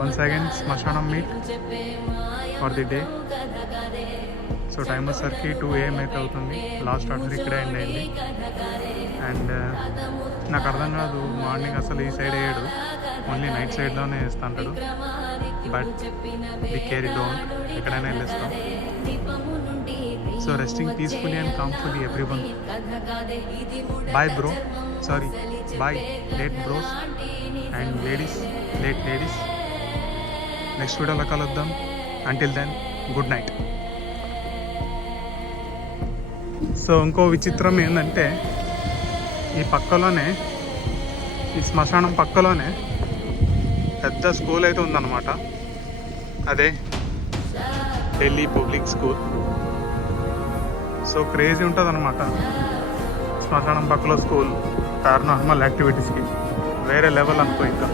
Once again శ్మశానం meet for the day. So time వచ్చేసరికి 2 AM అయితే అవుతుంది. లాస్ట్ ఆర్డర్ ఇక్కడే ఎండ్ అయింది. అండ్ నాకు అర్థం కాదు, మార్నింగ్ అసలు ఈ సైడ్ వేయడు, ఓన్లీ నైట్ సైడ్లోనే వేస్తుంటాడు. బట్ ది కేరీ డోంట్, ఎక్కడైనా వెళ్ళేస్తాం. So resting peacefully and calmfully everyone. Bye bro, sorry bye late bros and ladies, late ladies. Next వీడియోలో కలుద్దాం. Until then good night. So ఇంకో విచిత్రం ఏంటంటే, ఈ పక్కలోనే, ఈ శ్మశానం పక్కలోనే పెద్ద స్కూల్ అయితే ఉందన్నమాట. అదే Delhi public school. So crazy ఉంటుంది అనమాట శ్మశానం పక్కలో స్కూల్. పారానార్మల్ యాక్టివిటీస్కి వేరే లెవెల్ అనుకో ఇంకా.